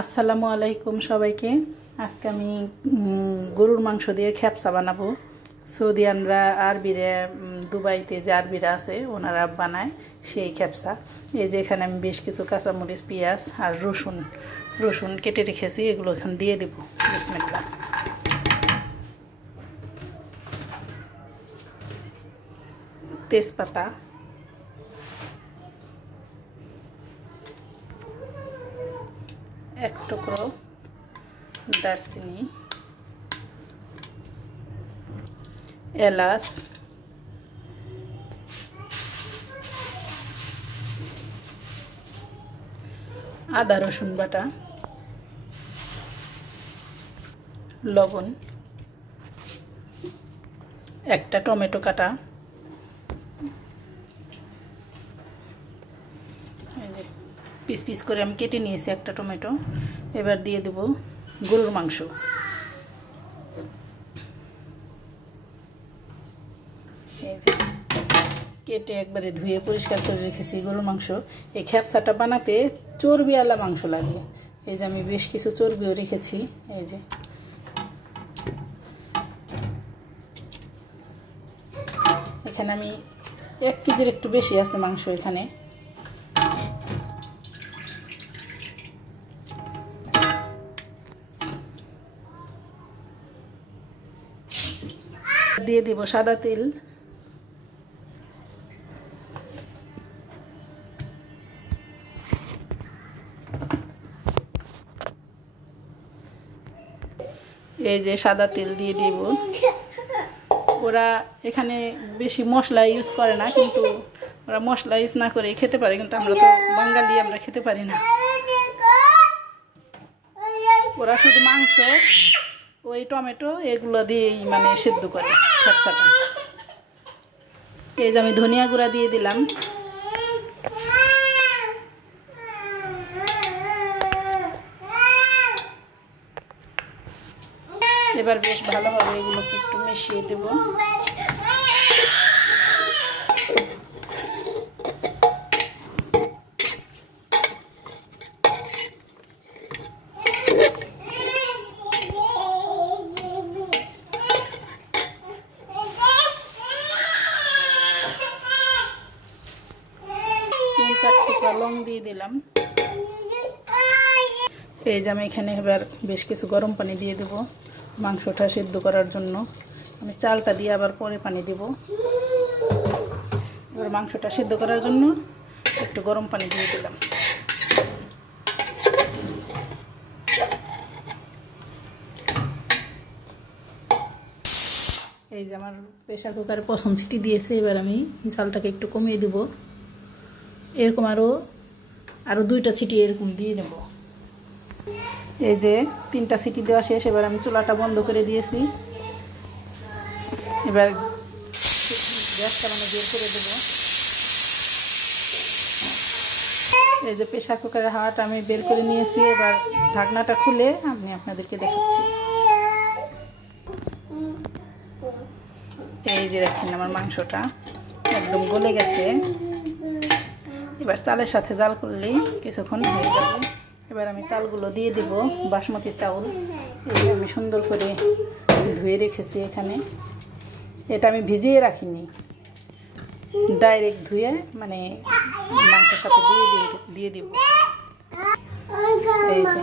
আসসালামু আলাইকুম সবাইকে। আজকে আমি গরুর মাংস দিয়ে খ্যাপসা বানাবো। সৌদিয়ানরা আরবিরা দুবাইতে যে আরবিরা আছে ওনারা বানায় সেই খ্যাপসা। এই যে এখানে আমি বেশ কিছু কাঁচামরিচ, পেঁয়াজ আর রসুন কেটে রেখেছি, এগুলো এখানে দিয়ে দেব। বিসমিল্লাহ। তেজপাতা, এক টুকরো দারচিনি, এলাচ, আদা রসুন বাটা, লবণ, একটা টমেটো কাটা, এই যে পিস পিস করে আমি কেটে নিয়েছি একটা টমেটো। এবার দিয়ে দেব গরুর মাংস। এই যে কেটে একবারে ধুয়ে পরিষ্কার করে রেখেছি গরুর মাংস। এই খ্যাপসাটা বানাতে চর্বিওয়ালা মাংস লাগে। এই যে আমি বেশ কিছু চর্বিও রেখেছি। এই যে এখানে আমি 1 কেজির একটু বেশি আছে মাংস এখানে। দিয়ে দেব সাদা তেল, এই যে সাদা তেল দিয়ে দেব। ওরা এখানে বেশি মশলা ইউজ করে না, কিন্তু ওরা মশলা ইউজ না করে খেতে পারে, কিন্তু আমরা তো বাঙালি, আমরা খেতে পারি না। ওরা শুধু মাংস, ওই টমেটো এগুলো দিয়েই মানে সেদ্ধ করে খ্যাপসাটা। এই যে আমি ধনিয়া গুঁড়া দিয়ে দিলাম। এবার বেশ ভালোভাবে এগুলোকে একটু মিশিয়ে দেব। লং দিয়ে দিলাম। এই যে আমি এখানে এবার বেশ কিছু গরম পানি দিয়ে দেব মাংসটা সিদ্ধ করার জন্য। আমি চালটা দিয়ে আবার পরে পানি দেব। এবার মাংসটা সিদ্ধ করার জন্য একটু গরম পানি দিয়ে দিলাম। এই যে আমার প্রেসার কুকারে প্রথম সিটি দিয়েছে। এবার আমি চালটাকে একটু কমিয়ে দেব। এরকম আরো 2টা সিটি এরকম দিয়ে নেব। এই যে 3টা সিটি দেওয়া শেষ। এবার আমি চুলাটা বন্ধ করে দিয়েছি। এবার গ্যাসটা বের করে দেব। এই যে প্রেসার কুকারের হাওয়াটা আমি বের করে নিয়েছি। এবার ঢাকনাটা খুলে আমি আপনাদেরকে দেখাচ্ছি। এই যে দেখেন আমার মাংসটা একদম গলে গেছে। এবার চালের সাথে জাল করলেই কিছুক্ষণ হয়ে যাবে। এবার আমি চালগুলো দিয়ে দিব, বাসমতি চাউল। এই আমি সুন্দর করে ধুয়ে রেখেছি এখানে। এটা আমি ভিজিয়ে রাখিনি, ডাইরেক্ট ধুয়ে মানে মাংসের সাথে দিয়ে দিব। এই যে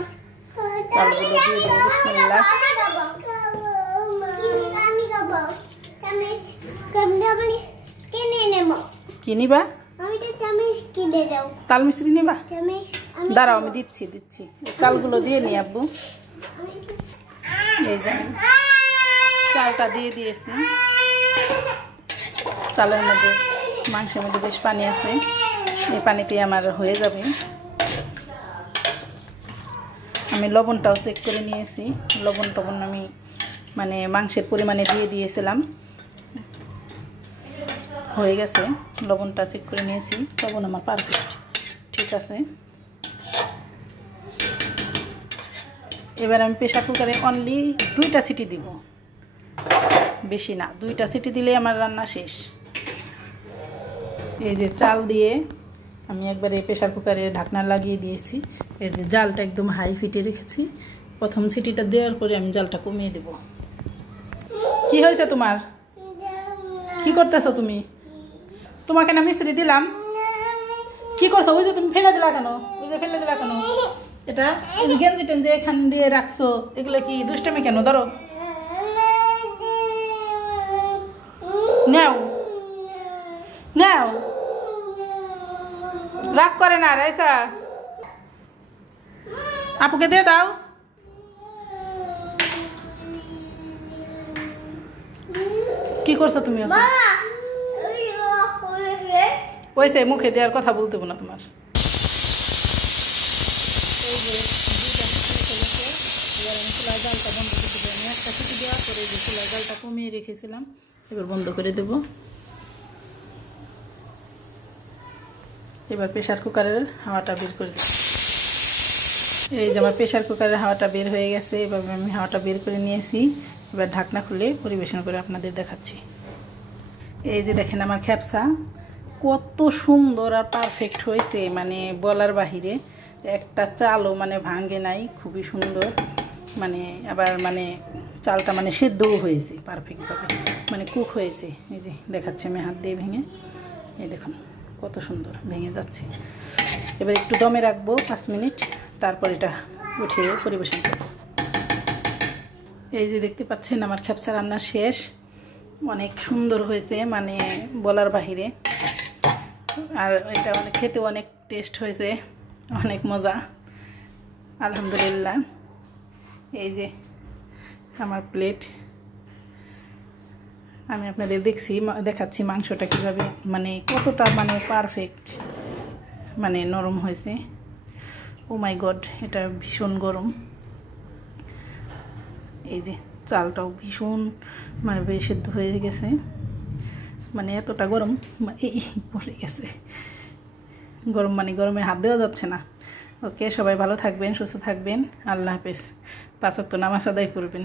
চালগুলো দিয়ে দেবো। বিসমিল্লাহ। কি নিবা? তাল মিশ্রি নিবা? দাঁড়াও, আমি দিচ্ছি। চালগুলো দিয়ে নি আব্বু। এই যে চালটা দিয়ে দিয়েছি। চালের মধ্যে, মাংসের মধ্যে বেশ পানি আছে। এই পানিতে আমার হয়ে যাবে। আমি লবণটাও চেক করে নিয়েছি। লবণ আমি মানে মাংসের পরিমাণে দিয়ে দিয়েছিলাম। হয়ে গেছে, লবণটা চেক করে নিয়েছি। লবণ আমার পারফেক্ট ঠিক আছে। এবার আমি প্রেসার কুকারে অনলি 2টা সিটি দিব, বেশি না। 2টা সিটি দিলে আমার রান্না শেষ। এই যে চাল দিয়ে আমি একবারে প্রেসার কুকারে ঢাকনা লাগিয়ে দিয়েছি। এই যে জালটা একদম হাই ফিটে রেখেছি। প্রথম সিটিটা দেওয়ার পরে আমি জালটা কমিয়ে দেব। কি হয়েছে তোমার? কি করতেছো তুমি? তোমাকে না মিস্ত্রি দিলাম, কি করছো? ওই যে তুমি ফেলে দিলা কেন? ওই যে ফেলে দিলা কেন? এটা এই যে গেঞ্জি টেঞ্জি এখান দিয়ে রাখছো, এগুলো কি দুষ্টামি কেন? ধরো, নাও নাও, রাগ করে না রাইসা, আপুকে দিয়ে দাও। কি করছো তুমি? ওইসে মুখে দেওয়ার কথা বলতে না তোমার। এই যে এবার আমি চুলার জালটা বন্ধ করে দেবো। আমি একটা সিটি দেওয়ার পরে যে চুলার জালটা কমিয়ে রেখেছিলাম, এবার বন্ধ করে দেব। এবার প্রেসার কুকারের হাওয়াটা বের করে দেব। এই যে আমার প্রেসার কুকারের হাওয়াটা বের হয়ে গেছে। এবার আমি হাওয়াটা বের করে নিয়েছি। এবার ঢাকনা খুলে পরিবেশন করে আপনাদের দেখাচ্ছি। এই যে দেখেন আমার খ্যাপসা কত সুন্দর আর পারফেক্ট হয়েছে, মানে বলার বাহিরে। একটা চালও মানে ভাঙে নাই, খুবই সুন্দর। মানে আবার মানে চালটা মানে সেদ্ধও হয়েছে পারফেক্টভাবে, মানে কুক হয়েছে। এই যে দেখাচ্ছি আমি হাত দিয়ে ভেঙে, এই দেখুন কত সুন্দর ভেঙে যাচ্ছে। এবার একটু দমে রাখবো 5 মিনিট, তারপর এটা উঠিয়ে পরিবেশন করব। এই যে দেখতে পাচ্ছেন আমার খ্যাপসা রান্না শেষ। অনেক সুন্দর হয়েছে, মানে বলার বাহিরে। আর এটা অনেক খেতেও অনেক টেস্ট হয়েছে, অনেক মজা, আলহামদুলিল্লাহ। এই যে আমার প্লেট, আমি আপনাদের দেখাচ্ছি মাংসটা কীভাবে মানে কতটা মানে পারফেক্ট, মানে নরম হয়েছে। ও মাই গড, এটা ভীষণ গরম। এই যে চালটাও ভীষণ মানে সেদ্ধ হয়ে গেছে, মানে এতটা গরম এই পড়ে গেছে। গরম মানে গরমে হাত দেওয়া যাচ্ছে না। ওকে, সবাই ভালো থাকবেন, সুস্থ থাকবেন। আল্লাহ হাফেজ। 5 ওয়াক্ত নামাজ আদায় করবেন।